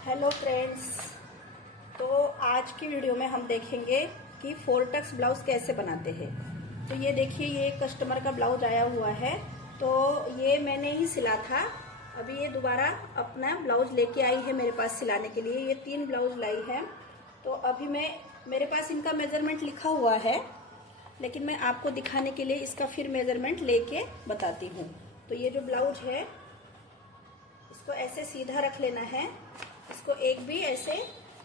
Hello friends. तो आज की वीडियो में हम देखेंगे कि फोरटक्स ब्लाउज कैसे बनाते हैं। तो ये देखिए, ये एक कस्टमर का ब्लाउज आया हुआ है। तो ये मैंने ही सिला था। अभी ये दोबारा अपना ब्लाउज लेके आई है मेरे पास सिलाने के लिए। ये 3 ब्लाउज लाई है। तो अभी मेरे पास इनका मेजरमेंट लिखा हुआ है, लेकिन मैं आपको दिखाने के लिए इसका फिर मेजरमेंट लेके बताती हूँ। तो ये जो ब्लाउज है, इसको ऐसे सीधा रख लेना है। इसको एक भी ऐसे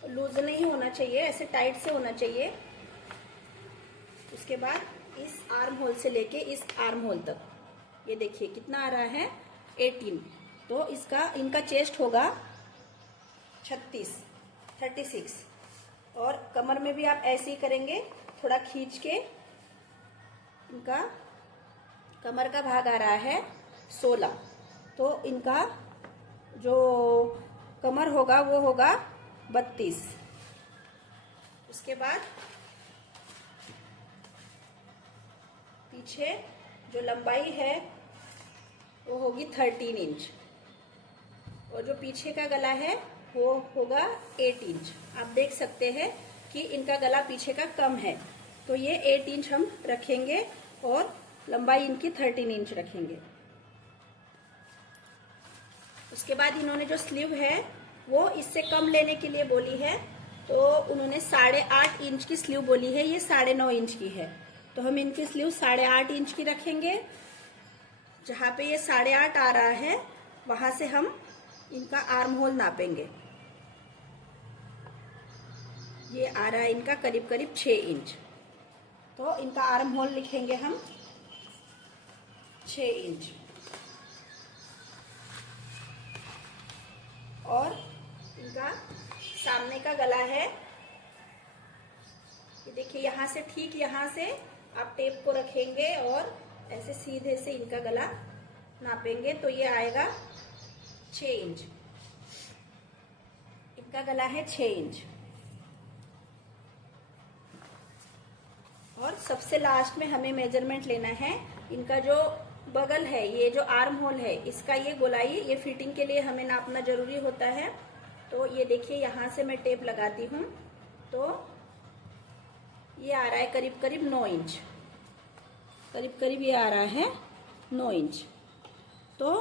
लूज नहीं होना चाहिए, ऐसे टाइट से होना चाहिए। उसके बाद इस आर्म होल से लेके इस आर्म होल तक, ये देखिए कितना आ रहा है, 18। तो इनका चेस्ट होगा 36। और कमर में भी आप ऐसे ही करेंगे, थोड़ा खींच के। इनका कमर का भाग आ रहा है 16, तो इनका जो कमर होगा वो होगा 32। उसके बाद पीछे जो लंबाई है वो होगी 13 इंच, और जो पीछे का गला है वो होगा 8 इंच। आप देख सकते हैं कि इनका गला पीछे का कम है, तो ये 8 इंच हम रखेंगे और लंबाई इनकी 13 इंच रखेंगे। उसके बाद इन्होंने जो स्लीव है वो इससे कम लेने के लिए बोली है, तो उन्होंने 8.5 इंच की स्लीव बोली है। ये 9.5 इंच की है, तो हम इनकी स्लीव 8.5 इंच की रखेंगे। जहाँ पे ये 8.5 आ रहा है वहां से हम इनका आर्म होल नापेंगे। ये आ रहा है इनका करीब करीब 6 इंच, तो इनका आर्म होल लिखेंगे हम 6 इंच। और इनका सामने का गला है, ये देखिए, यहाँ से ठीक यहाँ से आप टेप को रखेंगे और ऐसे सीधे से इनका गला नापेंगे, तो ये आएगा 6 इंच। इनका गला है 6 इंच। और सबसे लास्ट में हमें मेजरमेंट लेना है इनका जो बगल है, ये जो आर्म होल है, इसका ये गोलाई, ये फिटिंग के लिए हमें नापना जरूरी होता है। तो ये देखिए, यहाँ से मैं टेप लगाती हूँ, तो ये आ रहा है करीब करीब 9 इंच। करीब करीब ये आ रहा है 9 इंच। तो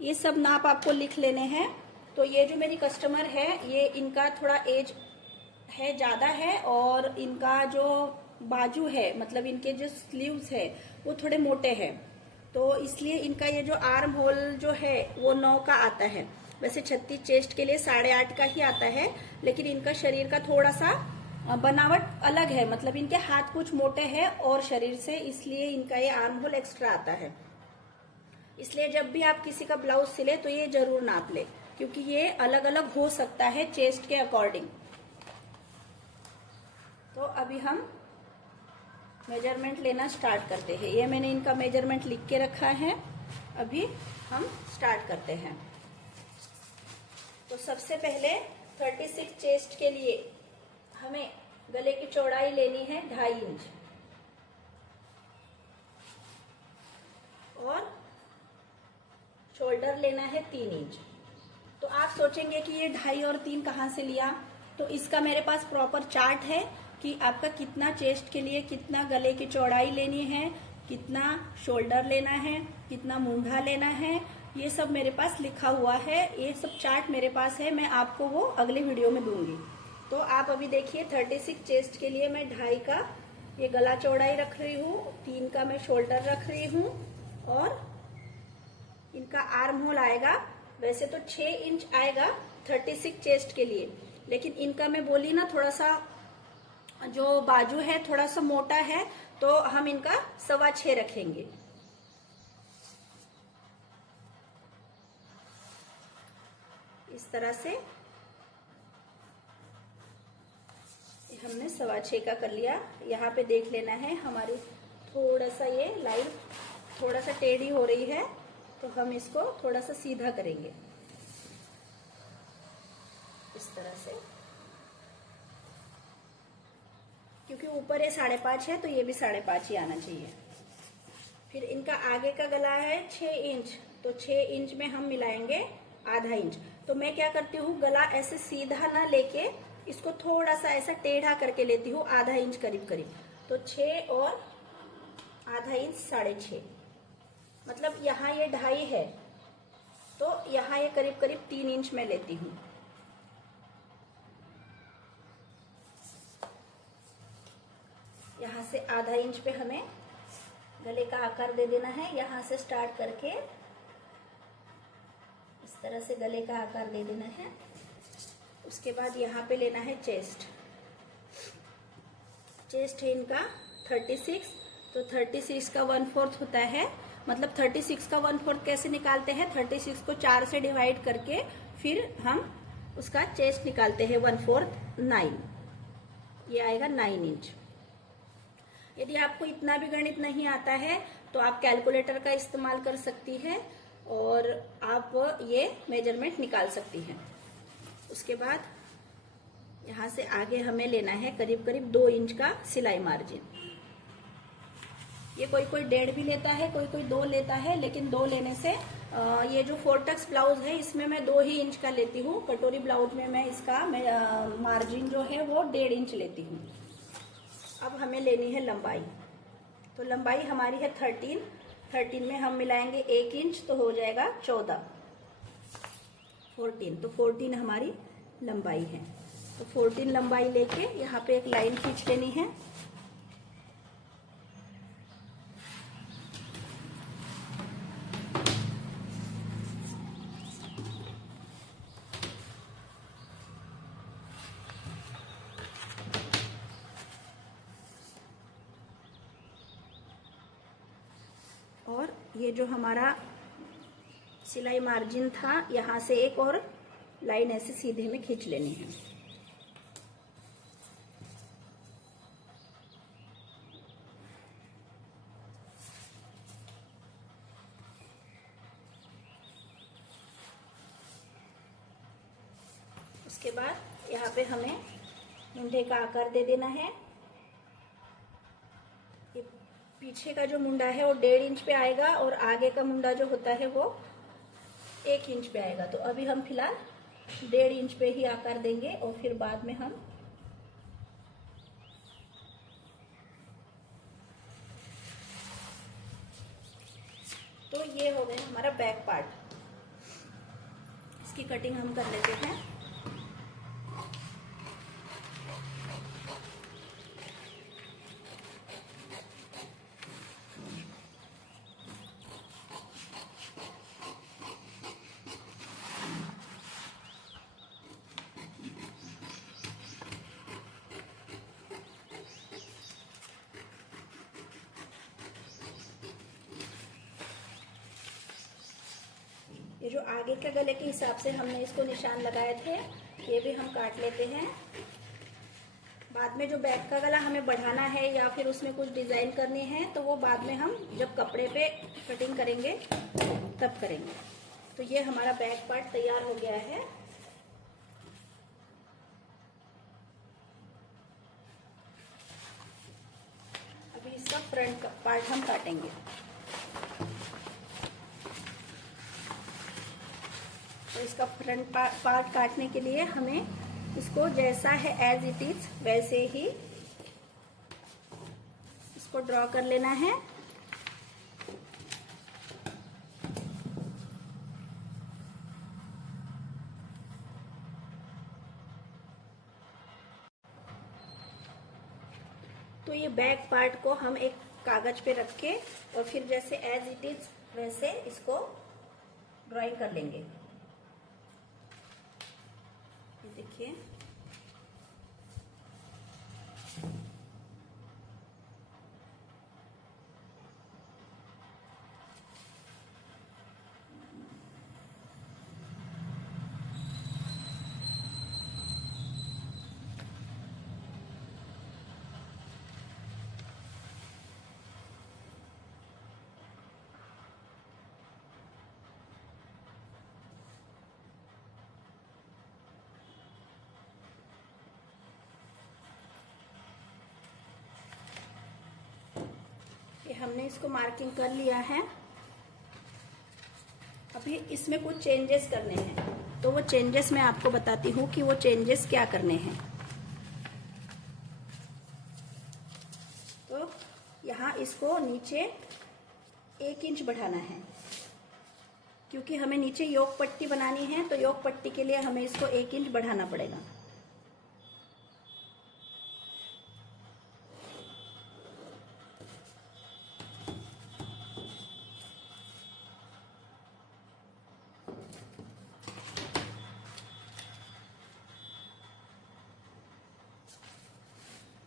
ये सब नाप आपको लिख लेने हैं। तो ये जो मेरी कस्टमर है, ये इनका थोड़ा एज है, ज़्यादा है, और इनका जो बाजू है, मतलब इनके जो स्लीव्स है वो थोड़े मोटे हैं, तो इसलिए इनका ये जो आर्म होल जो है वो 9 का आता है। वैसे 36 चेस्ट के लिए 8.5 का ही आता है, लेकिन इनका शरीर का थोड़ा सा बनावट अलग है, मतलब इनके हाथ कुछ मोटे हैं और शरीर से, इसलिए इनका ये आर्म होल एक्स्ट्रा आता है। इसलिए जब भी आप किसी का ब्लाउज सिले तो ये जरूर नाप ले, क्योंकि ये अलग अलग हो सकता है चेस्ट के अकॉर्डिंग। तो अभी हम मेजरमेंट लेना स्टार्ट करते हैं। ये मैंने इनका मेजरमेंट लिख के रखा है, अभी हम स्टार्ट करते हैं। तो सबसे पहले 36 चेस्ट के लिए हमें गले की चौड़ाई लेनी है 2.5 इंच, और शोल्डर लेना है 3 इंच। तो आप सोचेंगे कि ये 2.5 और 3 कहाँ से लिया, तो इसका मेरे पास प्रॉपर चार्ट है कि आपका कितना चेस्ट के लिए कितना गले की चौड़ाई लेनी है, कितना शोल्डर लेना है, कितना मूंढा लेना है, ये सब मेरे पास लिखा हुआ है। ये सब चार्ट मेरे पास है, मैं आपको वो अगले वीडियो में दूंगी। तो आप अभी देखिए, 36 चेस्ट के लिए मैं 2.5 का ये गला चौड़ाई रख रही हूँ, 3 का मैं शोल्डर रख रही हूँ, और इनका आर्म होल आएगा, वैसे तो 6 इंच आएगा 36 चेस्ट के लिए, लेकिन इनका मैं बोली ना, थोड़ा सा जो बाजू है थोड़ा सा मोटा है, तो हम इनका 6.25 रखेंगे। इस तरह से हमने 6.25 का कर लिया। यहाँ पे देख लेना है, हमारी थोड़ा सा ये लाइन थोड़ा सा टेढ़ी हो रही है, तो हम इसको थोड़ा सा सीधा करेंगे इस तरह से, क्योंकि ऊपर ये 5.5 है, तो ये भी 5.5 ही आना चाहिए। फिर इनका आगे का गला है 6 इंच, तो 6 इंच में हम मिलाएंगे ½ इंच। तो मैं क्या करती हूँ, गला ऐसे सीधा ना लेके इसको थोड़ा सा ऐसा टेढ़ा करके लेती हूँ, आधा इंच करीब करीब। तो 6 और आधा इंच 6.5, मतलब यहाँ ये 2.5 है, तो यहाँ ये करीब करीब 3 इंच में लेती हूँ। यहाँ से आधा इंच पे हमें गले का आकार दे देना है। यहाँ से स्टार्ट करके इस तरह से गले का आकार दे देना है। उसके बाद यहाँ पे लेना है चेस्ट। चेस्ट है इनका 36, तो 36 का 1/4 होता है, मतलब 36 का 1/4 कैसे निकालते हैं, 36 को 4 से डिवाइड करके फिर हम उसका चेस्ट निकालते हैं 1/4, 9, ये आएगा 9 इंच। यदि आपको इतना भी गणित नहीं आता है तो आप कैलकुलेटर का इस्तेमाल कर सकती हैं और आप ये मेजरमेंट निकाल सकती हैं। उसके बाद यहाँ से आगे हमें लेना है करीब करीब 2 इंच का सिलाई मार्जिन। ये कोई कोई 1.5 भी लेता है, कोई कोई 2 लेता है, लेकिन 2 लेने से ये जो फोर्टक्स ब्लाउज है इसमें मैं 2 ही इंच का लेती हूँ। कटोरी ब्लाउज में मैं इसका मार्जिन जो है वो 1.5 इंच लेती हूँ। अब हमें लेनी है लंबाई, तो लंबाई हमारी है 13 में हम मिलाएंगे 1 इंच तो हो जाएगा 14, 14, तो 14 हमारी लंबाई है। तो 14 लंबाई लेके यहाँ पे एक लाइन खींच लेनी है। और ये जो हमारा सिलाई मार्जिन था, यहाँ से एक और लाइन ऐसे सीधे में खींच लेनी है। उसके बाद यहाँ पे हमें मुंडे का आकार दे देना है। ये पीछे का जो मुंडा है वो 1.5 इंच पे आएगा और आगे का मुंडा जो होता है वो 1 इंच पे आएगा। तो अभी हम फिलहाल 1.5 इंच पे ही आकार देंगे और फिर बाद में हम तो ये हो गया हमारा बैक पार्ट। इसकी कटिंग हम कर लेते हैं। ये जो आगे के गले के हिसाब से हमने इसको निशान लगाए थे, ये भी हम काट लेते हैं। बाद में जो बैक का गला हमें बढ़ाना है या फिर उसमें कुछ डिजाइन करनी है तो वो बाद में हम जब कपड़े पे कटिंग करेंगे तब करेंगे। तो ये हमारा बैक पार्ट तैयार हो गया है। अभी इसका फ्रंट पार्ट हम काटेंगे। तो इसका फ्रंट पार्ट काटने के लिए हमें इसको जैसा है एज इट इज वैसे ही इसको ड्रॉ कर लेना है। तो ये बैक पार्ट को हम एक कागज पे रख के और फिर जैसे एज इट इज वैसे इसको ड्राइंग कर लेंगे। देखिए हमने इसको मार्किंग कर लिया है। अभी इसमें कुछ चेंजेस करने हैं। तो वो चेंजेस मैं आपको बताती हूँ कि वो चेंजेस क्या करने हैं। तो यहाँ इसको नीचे 1 इंच बढ़ाना है, क्योंकि हमें नीचे योक पट्टी बनानी है, तो योक पट्टी के लिए हमें इसको 1 इंच बढ़ाना पड़ेगा।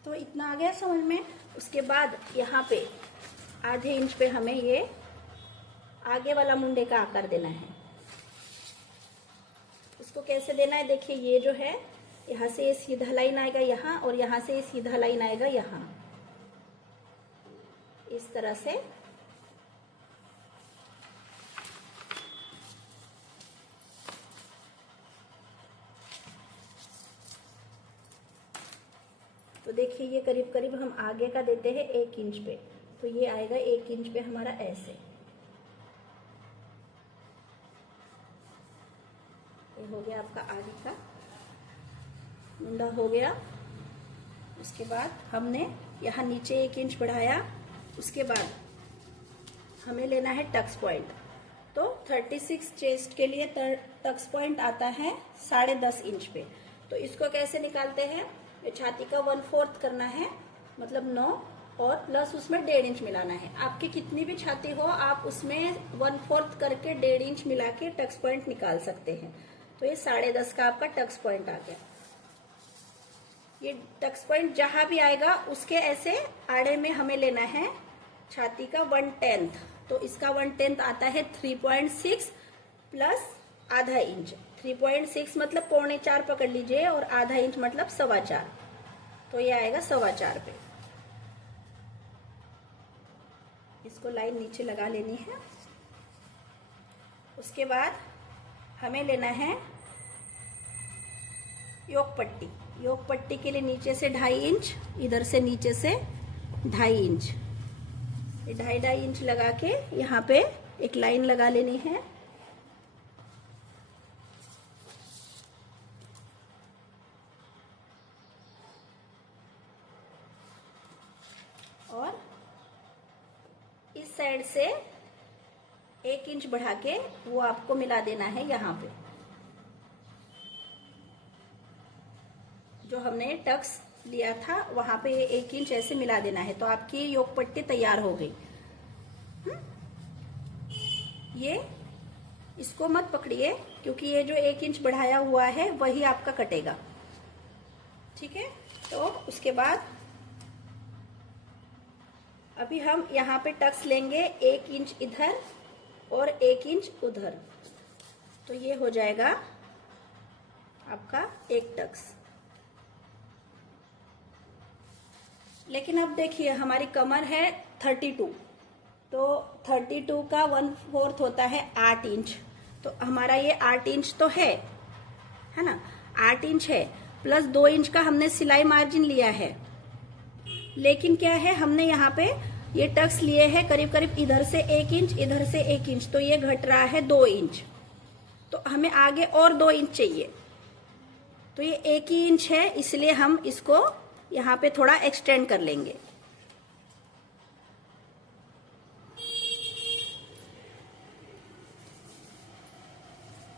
तो इतना आ गया समझ में। उसके बाद यहाँ पे आधे इंच पे हमें ये आगे वाला मुंडे का आकार देना है। इसको कैसे देना है, देखिए ये जो है यहाँ से ये सीधा लाइन आएगा यहाँ, और यहाँ से ये सीधा लाइन आएगा यहाँ, इस तरह से। तो देखिए ये करीब करीब हम आगे का देते हैं 1 इंच पे, तो ये आएगा 1 इंच पे हमारा ऐसे। ये हो गया आपका आगे का मुंडा हो गया। उसके बाद हमने यहाँ नीचे 1 इंच बढ़ाया। उसके बाद हमें लेना है टक्स पॉइंट। तो 36 चेस्ट के लिए टक्स पॉइंट आता है 10.5 इंच पे। तो इसको कैसे निकालते हैं, छाती का 1/4 करना है, मतलब 9, और प्लस उसमें 1.5 इंच मिलाना है। आपकी कितनी भी छाती हो आप उसमें 1/4 करके 1.5 इंच मिला के टक्स पॉइंट निकाल सकते हैं। तो ये 10.5 का आपका टक्स पॉइंट आ गया। ये टक्स पॉइंट जहां भी आएगा उसके ऐसे आड़े में हमें लेना है छाती का 1/10। तो इसका 1/10 आता है 3.6 प्लस आधा इंच। 3.6 मतलब 3.25 पकड़ लीजिए, और आधा इंच मतलब 4.25, तो ये आएगा 4.25 पे। इसको लाइन नीचे लगा लेनी है। उसके बाद हमें लेना है योक पट्टी। योक पट्टी के लिए नीचे से 2.5 इंच, इधर से नीचे से 2.5 इंच, 2.5 इंच लगा के यहाँ पे एक लाइन लगा लेनी है। और इस साइड से 1 इंच बढ़ा के वो आपको मिला देना है यहाँ पे, जो हमने टक्स लिया था वहां पे 1 इंच ऐसे मिला देना है। तो आपकी योक पट्टी तैयार हो गई। ये इसको मत पकड़िए, क्योंकि ये जो 1 इंच बढ़ाया हुआ है वही आपका कटेगा, ठीक है। तो उसके बाद अभी हम यहाँ पे टक्स लेंगे 1 इंच इधर और 1 इंच उधर, तो ये हो जाएगा आपका एक टक्स। लेकिन अब देखिए हमारी कमर है 32, तो 32 का 1/4 होता है 8 इंच। तो हमारा ये 8 इंच तो है ना, 8 इंच है, प्लस 2 इंच का हमने सिलाई मार्जिन लिया है। लेकिन क्या है, हमने यहाँ पे ये टक्स लिए हैं करीब करीब इधर से 1 इंच, इधर से 1 इंच, तो ये घट रहा है 2 इंच। तो हमें आगे और 2 इंच चाहिए, तो ये 1 ही इंच है, इसलिए हम इसको यहाँ पे थोड़ा एक्सटेंड कर लेंगे।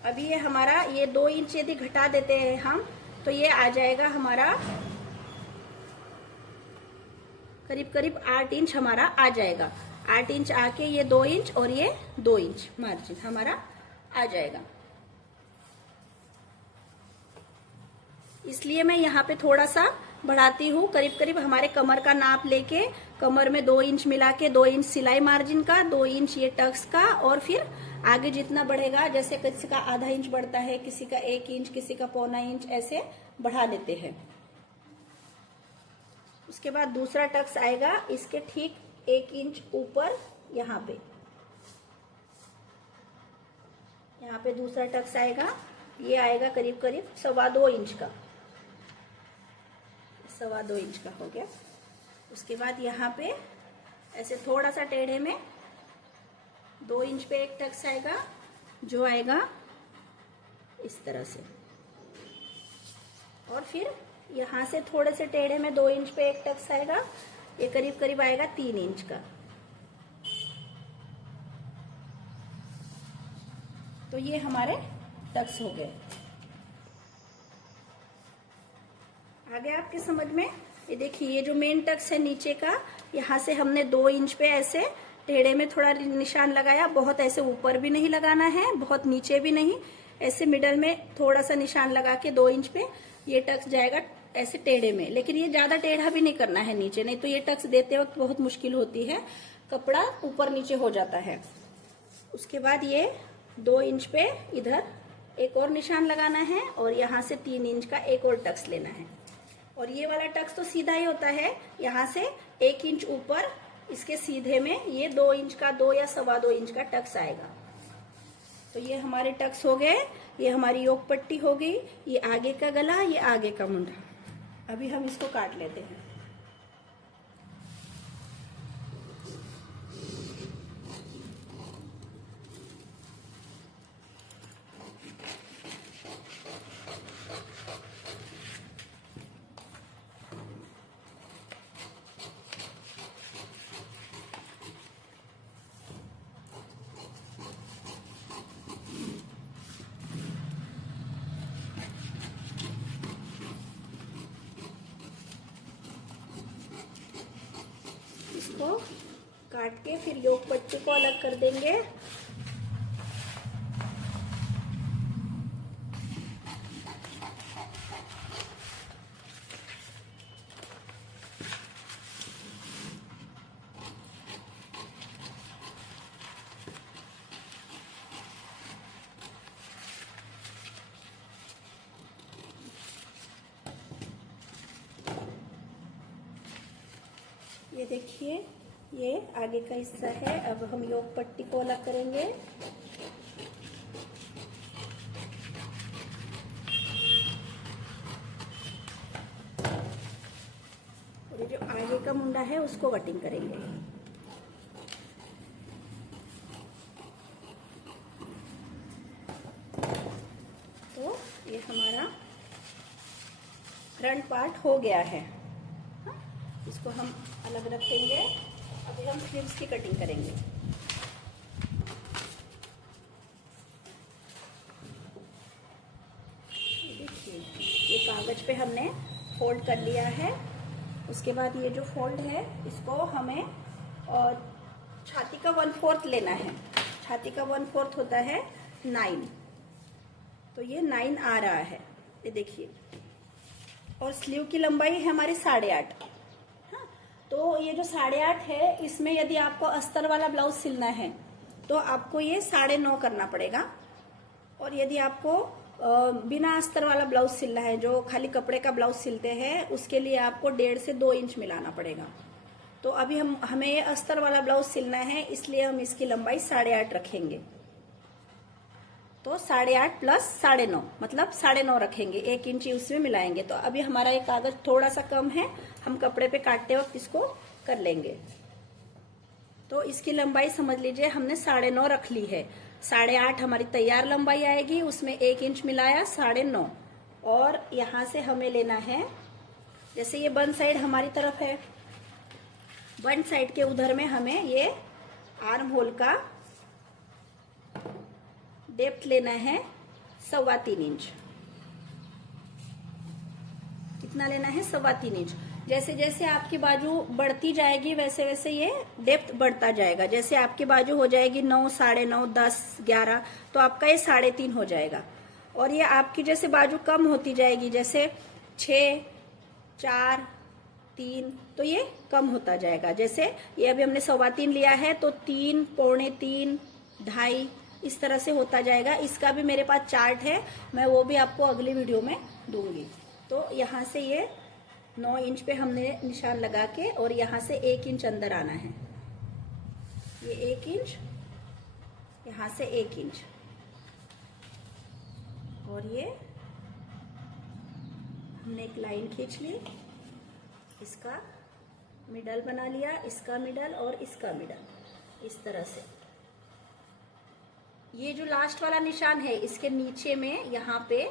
अभी ये हमारा ये 2 इंच यदि घटा देते हैं हम, तो ये आ जाएगा हमारा करीब करीब 8 इंच हमारा आ जाएगा। 8 इंच आके ये 2 इंच और ये 2 इंच मार्जिन हमारा आ जाएगा। इसलिए मैं यहाँ पे थोड़ा सा बढ़ाती हूँ, करीब करीब हमारे कमर का नाप लेके कमर में 2 इंच मिला के 2 इंच सिलाई मार्जिन का, 2 इंच ये टक्स का, और फिर आगे जितना बढ़ेगा, जैसे किसी का आधा इंच बढ़ता है, किसी का 1 इंच, किसी का 1.25 इंच, ऐसे बढ़ा देते हैं। उसके बाद दूसरा टक्स आएगा इसके ठीक 1 इंच ऊपर, यहाँ पे दूसरा टक्स आएगा। ये आएगा करीब करीब 2.25 इंच का, 2.25 इंच का हो गया। उसके बाद यहाँ पे ऐसे थोड़ा सा टेढ़े में 2 इंच पे एक टक्स आएगा, जो आएगा इस तरह से। और फिर यहाँ से थोड़े से टेढ़े में 2 इंच पे एक टक्स आएगा, ये करीब करीब आएगा 3 इंच का। तो ये हमारे टक्स हो गए। आ गया आपके समझ में? ये देखिए, ये जो मेन टक्स है नीचे का, यहाँ से हमने 2 इंच पे ऐसे टेढ़े में थोड़ा निशान लगाया। बहुत ऐसे ऊपर भी नहीं लगाना है, बहुत नीचे भी नहीं, ऐसे मिडल में थोड़ा सा निशान लगा के 2 इंच पे ये टक्स जाएगा ऐसे टेढ़े में। लेकिन ये ज्यादा टेढ़ा भी नहीं करना है नीचे, नहीं तो ये टक्स देते वक्त बहुत मुश्किल होती है, कपड़ा ऊपर नीचे हो जाता है। उसके बाद ये 2 इंच पे इधर एक और निशान लगाना है और यहाँ से 3 इंच का एक और टक्स लेना है। और ये वाला टक्स तो सीधा ही होता है, यहाँ से 1 इंच ऊपर इसके सीधे में ये 2 इंच का 2 या 2.25 इंच का टक्स आएगा। तो ये हमारे टक्स हो गए, ये हमारी योक पट्टी हो गई, ये आगे का गला, ये आगे का मुंडा। अभी हम इसको काट लेते हैं। इसको काट के फिर योक पट्टी को अलग कर देंगे। ये देखिए, ये आगे का हिस्सा है। अब हम योक पट्टी को अलग करेंगे। और ये जो आगे का मुंडा है उसको कटिंग करेंगे। तो ये हमारा फ्रंट पार्ट हो गया है। इसको हम अलग रखेंगे। अभी हम स्लीव्स की कटिंग करेंगे। देखिए, ये कागज पे हमने फोल्ड कर लिया है। उसके बाद ये जो फोल्ड है इसको हमें और छाती का 1/4 लेना है। छाती का 1/4 होता है 9, तो ये 9 आ रहा है, ये देखिए। और स्लीव की लंबाई है हमारी 8.5। तो ये जो 8.5 है, इसमें यदि आपको अस्तर वाला ब्लाउज सिलना है तो आपको ये 9.5 करना पड़ेगा। और यदि आपको बिना अस्तर वाला ब्लाउज सिलना है, जो खाली कपड़े का ब्लाउज सिलते हैं, उसके लिए आपको 1.5 से 2 इंच मिलाना पड़ेगा। तो अभी हमें ये अस्तर वाला ब्लाउज सिलना है, इसलिए हम इसकी लंबाई 8.5 रखेंगे। तो 8.5 प्लस 9.5 मतलब 9.5 रखेंगे, 1 इंच उसमें मिलाएंगे। तो अभी हमारा ये कागज थोड़ा सा कम है, हम कपड़े पे काटते वक्त इसको कर लेंगे। तो इसकी लंबाई समझ लीजिए हमने 9.5 रख ली है। 8.5 हमारी तैयार लंबाई आएगी, उसमें 1 इंच मिलाया 9.5। और यहाँ से हमें लेना है, जैसे ये बन साइड हमारी तरफ है, बन साइड के उधर में हमें ये आर्म होल का डेप्थ लेना है 3.25 इंच। कितना लेना है? 3.25 इंच। जैसे जैसे आपकी बाजू बढ़ती जाएगी वैसे वैसे ये डेप्थ बढ़ता जाएगा। जैसे आपकी बाजू हो जाएगी 9, 9.5, 10, 11, तो आपका ये 3.5 हो जाएगा। और ये आपकी जैसे बाजू कम होती जाएगी, जैसे 6, 4, 3, तो ये कम होता जाएगा। जैसे ये अभी हमने 3.25 लिया है, तो 3, पौने 3, 2.5 इस तरह से होता जाएगा। इसका भी मेरे पास चार्ट है, मैं वो भी आपको अगली वीडियो में दूंगी। तो यहाँ से ये 9 इंच पे हमने निशान लगा के, और यहाँ से 1 इंच अंदर आना है। ये 1 इंच, यहाँ से 1 इंच, और ये हमने एक लाइन खींच ली, इसका मिडल बना लिया, इसका मिडल और इसका मिडल, इस तरह से। ये जो लास्ट वाला निशान है इसके नीचे में यहाँ पे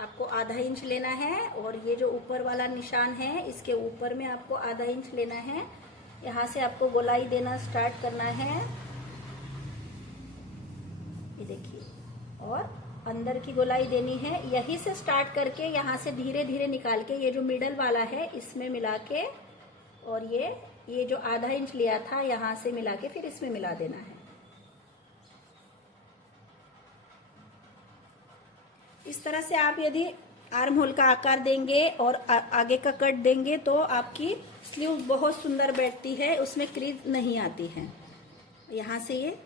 आपको आधा इंच लेना है, और ये जो ऊपर वाला निशान है इसके ऊपर में आपको आधा इंच लेना है। यहाँ से आपको गोलाई देना स्टार्ट करना है, ये देखिए, और अंदर की गोलाई देनी है। यहीं से स्टार्ट करके यहाँ से धीरे धीरे निकाल के ये जो मिडल वाला है इसमें मिला के, और ये जो आधा इंच लिया था यहाँ से मिला के फिर इसमें मिला देना है। इस तरह से आप यदि आर्म होल का आकार देंगे और आगे का कट देंगे तो आपकी स्लीव बहुत सुंदर बैठती है, उसमें क्रीज नहीं आती है। यहाँ से ये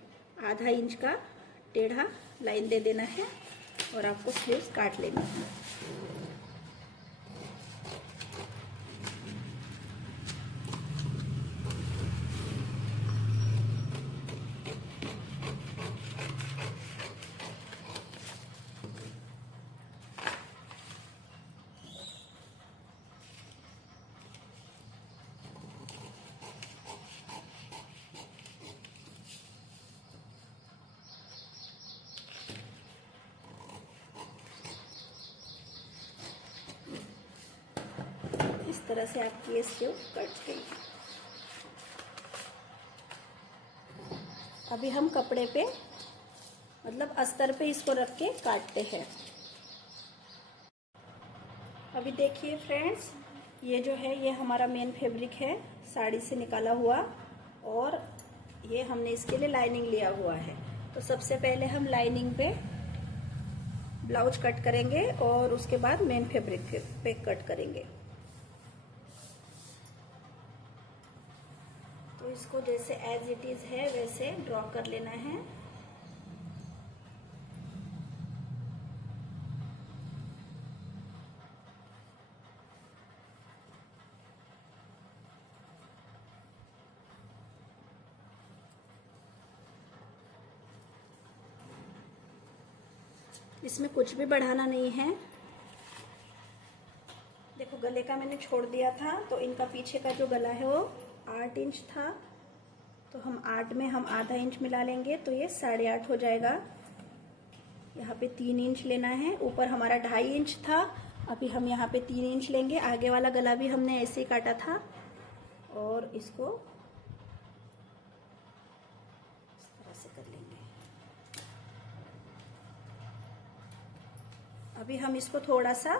आधा इंच का टेढ़ा लाइन दे देना है और आपको स्लीव्स काट लेनी है। इस तरह से आपकी ये स्लीव कट गई। अभी हम कपड़े पे मतलब अस्तर पे इसको रख के काटते हैं। अभी देखिए फ्रेंड्स, ये जो है ये हमारा मेन फैब्रिक है साड़ी से निकाला हुआ, और ये हमने इसके लिए लाइनिंग लिया हुआ है। तो सबसे पहले हम लाइनिंग पे ब्लाउज कट करेंगे और उसके बाद मेन फैब्रिक पे कट करेंगे। तो इसको जैसे एज इट इज है वैसे ड्रॉ कर लेना है। इसमें कुछ भी बढ़ाना नहीं है। देखो गले का मैंने छोड़ दिया था, तो इनका पीछे का जो गला है वो 8 इंच था, तो हम 8 में हम आधा इंच मिला लेंगे तो ये 8.5 हो जाएगा। यहाँ पे 3 इंच लेना है। ऊपर हमारा 2.5 इंच था, अभी हम यहाँ पे 3 इंच लेंगे। आगे वाला गला भी हमने ऐसे ही काटा था, और इसको इस तरह से कर लेंगे। अभी हम इसको थोड़ा सा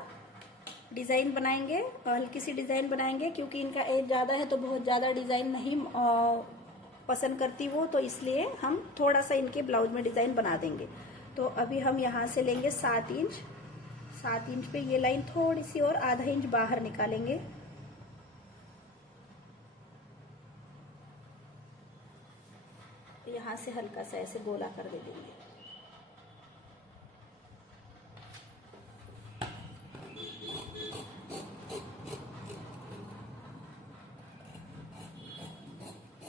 डिज़ाइन बनाएंगे, हल्की सी डिज़ाइन बनाएंगे, क्योंकि इनका एज ज़्यादा है तो बहुत ज़्यादा डिज़ाइन नहीं पसंद करती वो, तो इसलिए हम थोड़ा सा इनके ब्लाउज में डिज़ाइन बना देंगे। तो अभी हम यहाँ से लेंगे 7 इंच। 7 इंच पे ये लाइन थोड़ी सी और आधा इंच बाहर निकालेंगे। तो यहाँ से हल्का सा ऐसे गोला कर दे देंगे।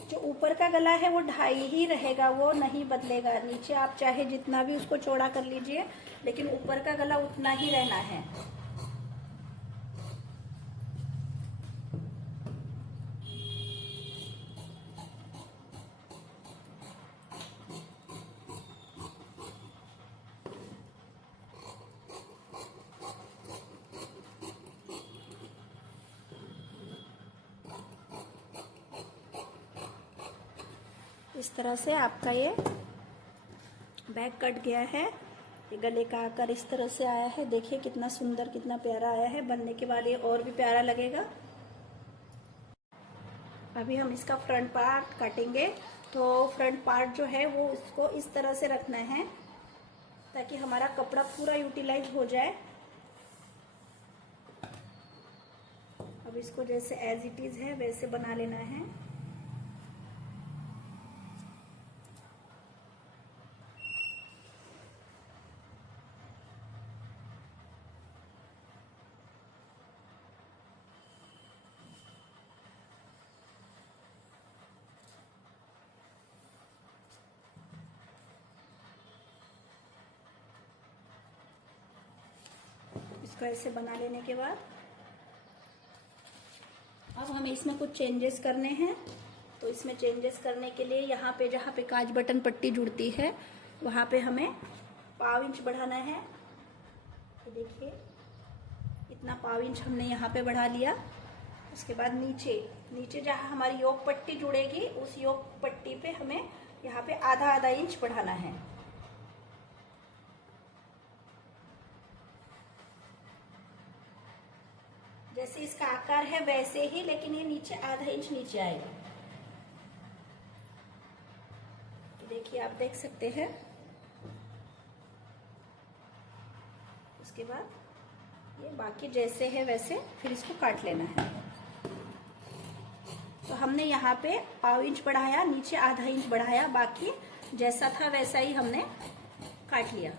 जो ऊपर का गला है वो 2.5 ही रहेगा, वो नहीं बदलेगा। नीचे आप चाहे जितना भी उसको चौड़ा कर लीजिए, लेकिन ऊपर का गला उतना ही रहना है। इस तरह से आपका ये बैक कट गया है। ये गले का आकार इस तरह से आया है। देखिए कितना सुंदर, कितना प्यारा आया है। बनने के बाद ये और भी प्यारा लगेगा। अभी हम इसका फ्रंट पार्ट काटेंगे। तो फ्रंट पार्ट जो है वो इसको इस तरह से रखना है ताकि हमारा कपड़ा पूरा यूटिलाइज हो जाए। अब इसको जैसे एज इट इज है वैसे बना लेना है। इसको ऐसे बना लेने के बाद अब हमें इसमें कुछ चेंजेस करने हैं। तो इसमें चेंजेस करने के लिए यहाँ पे जहाँ पे काज बटन पट्टी जुड़ती है वहाँ पे हमें ½ इंच बढ़ाना है। तो देखिए इतना ½ इंच हमने यहाँ पे बढ़ा लिया। उसके बाद नीचे जहाँ हमारी योक पट्टी जुड़ेगी उस योक पट्टी पे हमें यहाँ पे आधा इंच बढ़ाना है। जैसे इसका आकार है वैसे ही, लेकिन ये नीचे ½ इंच नीचे आएगा। तो देखिए आप देख सकते हैं। उसके बाद ये बाकी जैसे है वैसे फिर इसको काट लेना है। तो हमने यहाँ पे ½ इंच बढ़ाया, नीचे ½ इंच बढ़ाया, बाकी जैसा था वैसा ही हमने काट लिया।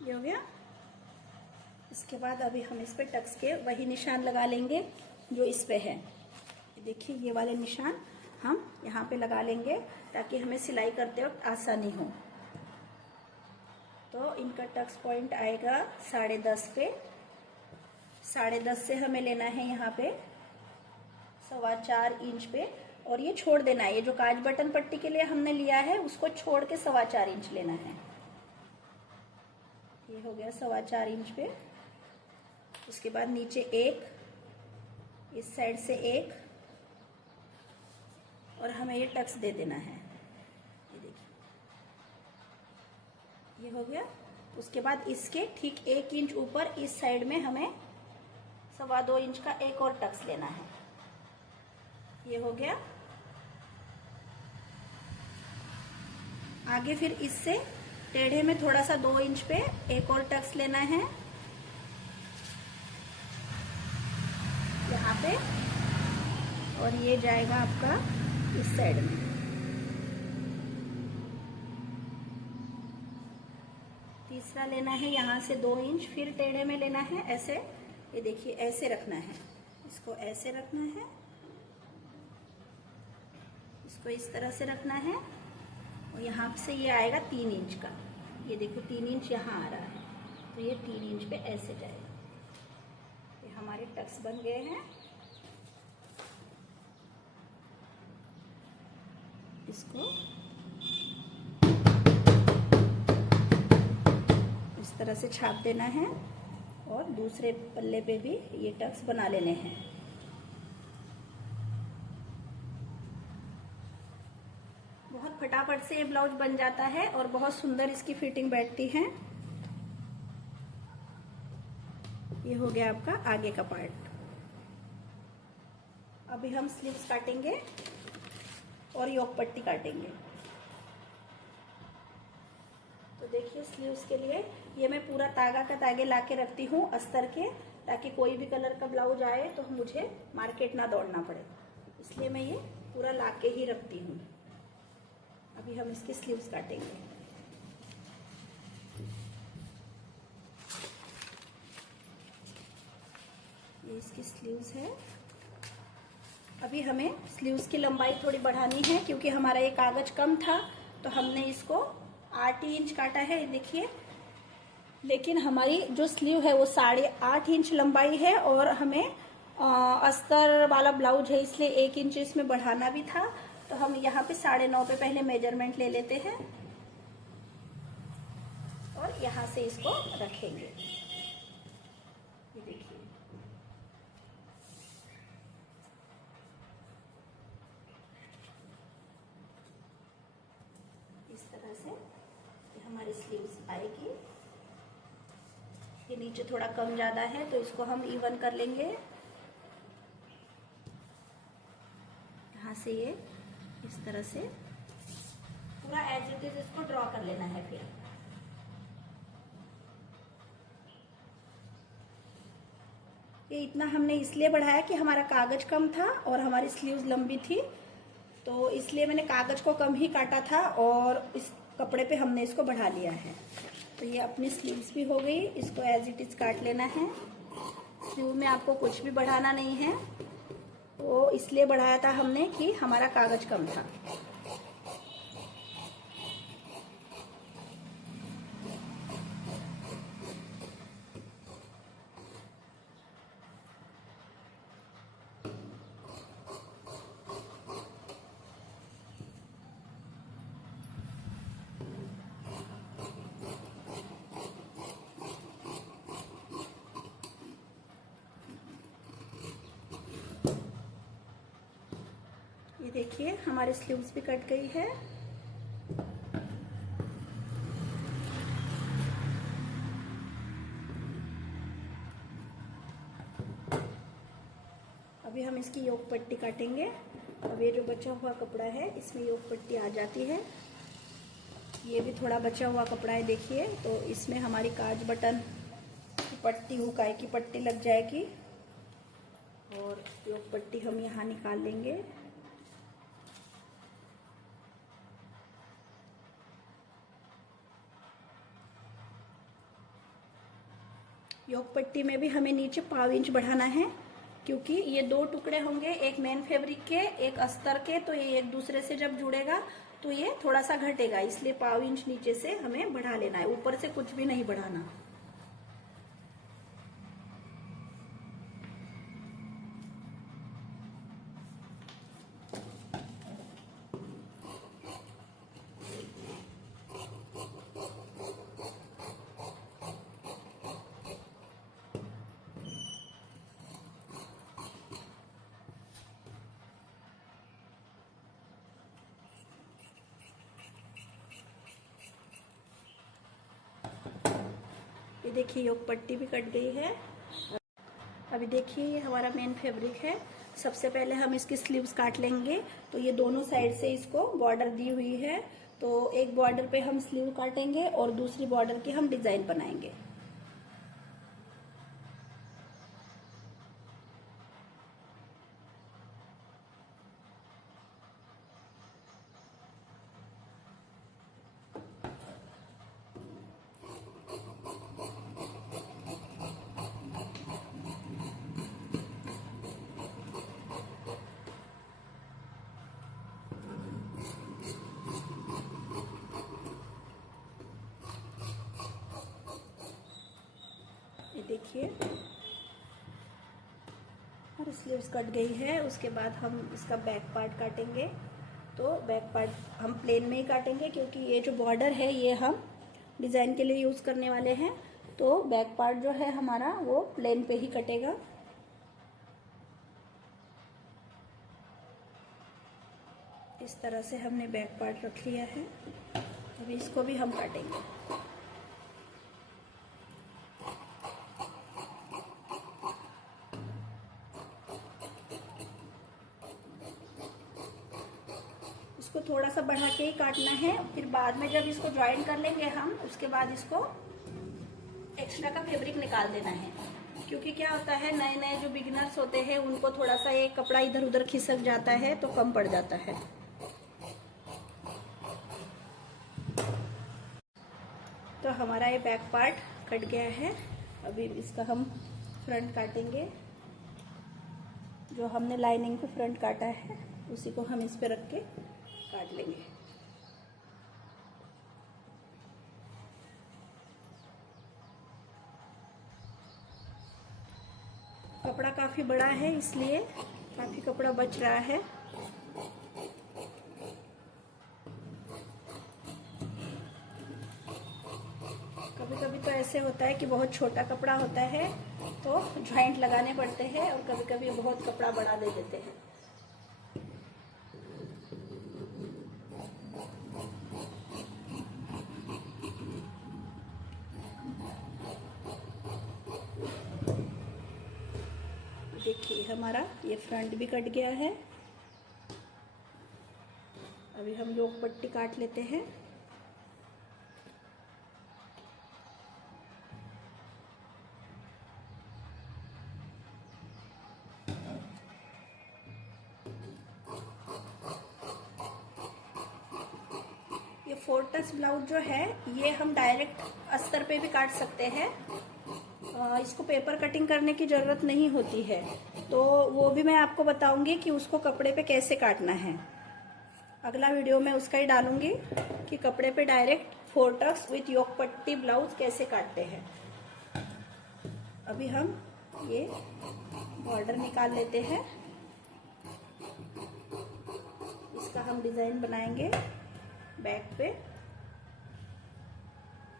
ये हो गया। इसके बाद अभी हम इस पे टक्स के वही निशान लगा लेंगे जो इस पे है। देखिए ये वाले निशान हम यहाँ पे लगा लेंगे ताकि हमें सिलाई करते वक्त आसानी हो। तो इनका टक्स पॉइंट आएगा 10.5 पे। 10.5 से हमें लेना है यहाँ पे 4.25 इंच पे, और ये छोड़ देना है। ये जो काज बटन पट्टी के लिए हमने लिया है उसको छोड़ के 4.25 इंच लेना है। ये हो गया 4.25 इंच पे। उसके बाद नीचे 1, इस साइड से 1, और हमें ये टक्स दे देना है। ये देखिए ये हो गया। उसके बाद इसके ठीक 1 इंच ऊपर इस साइड में हमें 2.25 इंच का एक और टक्स लेना है। ये हो गया। आगे फिर इससे टेढ़े में थोड़ा सा 2 इंच पे एक और टक्स लेना है यहाँ पे, और ये जाएगा आपका इस साइड में। तीसरा लेना है यहाँ से 2 इंच, फिर टेढ़े में लेना है ऐसे। ये देखिए ऐसे रखना है, इसको ऐसे रखना है, इसको इस तरह से रखना है, और यहाँ से ये आएगा 3 इंच का। ये देखो 3 इंच यहाँ आ रहा है, तो ये 3 इंच पे ऐसे जाएगा। ये हमारे टक्स बन गए हैं। इसको इस तरह से छाप देना है, और दूसरे पल्ले पे भी ये टक्स बना लेने हैं। बहुत फटाफट से ये ब्लाउज बन जाता है और बहुत सुंदर इसकी फिटिंग बैठती है। ये हो गया आपका आगे का पार्ट। अभी हम स्लीव्स काटेंगे और योक पट्टी काटेंगे। तो देखिए स्लीव्स के लिए ये मैं पूरा तागा का तागे लाके रखती हूँ अस्तर के, ताकि कोई भी कलर का ब्लाउज आए तो मुझे मार्केट ना दौड़ना पड़े, इसलिए मैं ये पूरा लाके ही रखती हूँ। अभी हम इसकी स्लीव्स काटेंगे। ये इसकी स्लीव्स है। अभी हमें स्लीव्स की लंबाई थोड़ी बढ़ानी है, क्योंकि हमारा ये कागज कम था तो हमने इसको 8 इंच काटा है, देखिए। लेकिन हमारी जो स्लीव है वो 8.5 इंच लंबाई है, और हमें अस्तर वाला ब्लाउज है इसलिए 1 इंच इसमें बढ़ाना भी था। तो हम यहाँ पे 9.5 पे पहले मेजरमेंट ले लेते हैं और यहाँ से इसको रखेंगे। ये देखिए इस तरह से ये हमारी स्लीव्स आएगी। ये नीचे थोड़ा कम ज्यादा है तो इसको हम इवन कर लेंगे। यहाँ से ये इस तरह से पूरा एज इट इज इसको ड्रॉ कर लेना है। फिर ये इतना हमने इसलिए बढ़ाया कि हमारा कागज कम था और हमारी स्लीव्स लंबी थी, तो इसलिए मैंने कागज को कम ही काटा था और इस कपड़े पे हमने इसको बढ़ा लिया है। तो ये अपनी स्लीव्स भी हो गई, इसको एज इट इज काट लेना है। स्लीव में आपको कुछ भी बढ़ाना नहीं है, तो इसलिए बढ़ाया था हमने कि हमारा कागज कम था। ये देखिए हमारी स्लीव्स भी कट गई है। अभी हम इसकी योक पट्टी काटेंगे। अब ये जो बचा हुआ कपड़ा है इसमें योक पट्टी आ जाती है। ये भी थोड़ा बचा हुआ कपड़ा है, देखिए। तो इसमें हमारी काज बटन की पट्टी, हुकाई की पट्टी लग जाएगी और योक पट्टी हम यहाँ निकाल लेंगे। योक पट्टी में भी हमें नीचे 5 इंच बढ़ाना है, क्योंकि ये 2 टुकड़े होंगे, एक मेन फैब्रिक के, एक अस्तर के। तो ये एक दूसरे से जब जुड़ेगा तो ये थोड़ा सा घटेगा, इसलिए 5 इंच नीचे से हमें बढ़ा लेना है, ऊपर से कुछ भी नहीं बढ़ाना। ये देखिए योक पट्टी भी कट गई है। अभी देखिए ये हमारा मेन फैब्रिक है। सबसे पहले हम इसकी स्लीव्स काट लेंगे। तो ये दोनों साइड से इसको बॉर्डर दी हुई है, तो एक बॉर्डर पे हम स्लीव काटेंगे और दूसरी बॉर्डर की हम डिजाइन बनाएंगे। ये देखिए और स्लीव्स कट गई है। उसके बाद हम इसका बैक पार्ट काटेंगे। तो बैक पार्ट हम प्लेन में ही काटेंगे, क्योंकि ये जो बॉर्डर है ये हम डिजाइन के लिए यूज करने वाले हैं। तो बैक पार्ट जो है हमारा वो प्लेन पे ही कटेगा। इस तरह से हमने बैक पार्ट रख लिया है। अभी इसको भी हम काटेंगे। इसको थोड़ा सा बढ़ा के ही काटना है, फिर बाद में जब इसको ज्वाइन कर लेंगे हम, उसके बाद इसको एक्स्ट्रा का फैब्रिक निकाल देना है। क्योंकि क्या होता है, नए नए जो बिगिनर्स होते हैं उनको थोड़ा सा ये कपड़ा इधर उधर खिसक जाता है तो कम पड़ जाता है। तो हमारा ये बैक पार्ट कट गया है। अभी इसका हम फ्रंट काटेंगे। जो हमने लाइनिंग पे फ्रंट काटा है उसी को हम इस पे रख के काट लेंगे। कपड़ा काफी बड़ा है इसलिए काफी कपड़ा बच रहा है। कभी कभी तो ऐसे होता है कि बहुत छोटा कपड़ा होता है तो जॉइंट लगाने पड़ते हैं, और कभी कभी बहुत कपड़ा बड़ा दे देते हैं। देखिए हमारा ये फ्रंट भी कट गया है। अभी हम योक पट्टी काट लेते हैं। 4 टक्स ब्लाउज जो है ये हम डायरेक्ट अस्तर पे भी काट सकते हैं, इसको पेपर कटिंग करने की ज़रूरत नहीं होती है। तो वो भी मैं आपको बताऊंगी कि उसको कपड़े पे कैसे काटना है। अगला वीडियो में उसका ही डालूंगी कि कपड़े पे डायरेक्ट 4 टक्स विथ योक पट्टी ब्लाउज कैसे काटते हैं। अभी हम ये बॉर्डर निकाल लेते हैं, इसका हम डिज़ाइन बनाएंगे बैक पे।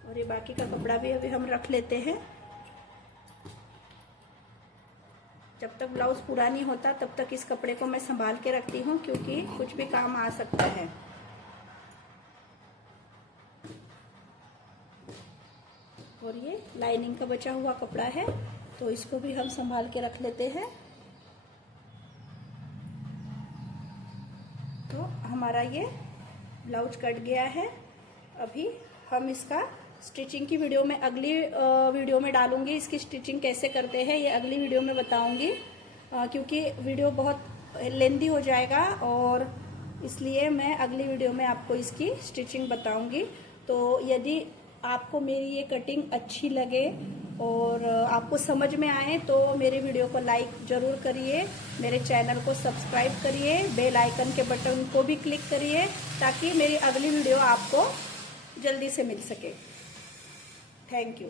और ये बाकी का कपड़ा भी अभी हम रख लेते हैं। जब तक ब्लाउज पूरा नहीं होता तब तक इस कपड़े को मैं संभाल के रखती हूँ, क्योंकि कुछ भी काम आ सकता है। और ये लाइनिंग का बचा हुआ कपड़ा है, तो इसको भी हम संभाल के रख लेते हैं। तो हमारा ये ब्लाउज कट गया है। अभी हम इसका स्टिचिंग की वीडियो में अगली वीडियो में डालूंगी। इसकी स्टिचिंग कैसे करते हैं ये अगली वीडियो में बताऊंगी, क्योंकि वीडियो बहुत लेंदी हो जाएगा और इसलिए मैं अगली वीडियो में आपको इसकी स्टिचिंग बताऊंगी। तो यदि आपको मेरी ये कटिंग अच्छी लगे और आपको समझ में आए तो मेरे वीडियो को लाइक ज़रूर करिए, मेरे चैनल को सब्सक्राइब करिए, बेल आइकन के बटन को भी क्लिक करिए ताकि मेरी अगली वीडियो आपको जल्दी से मिल सके। Thank you.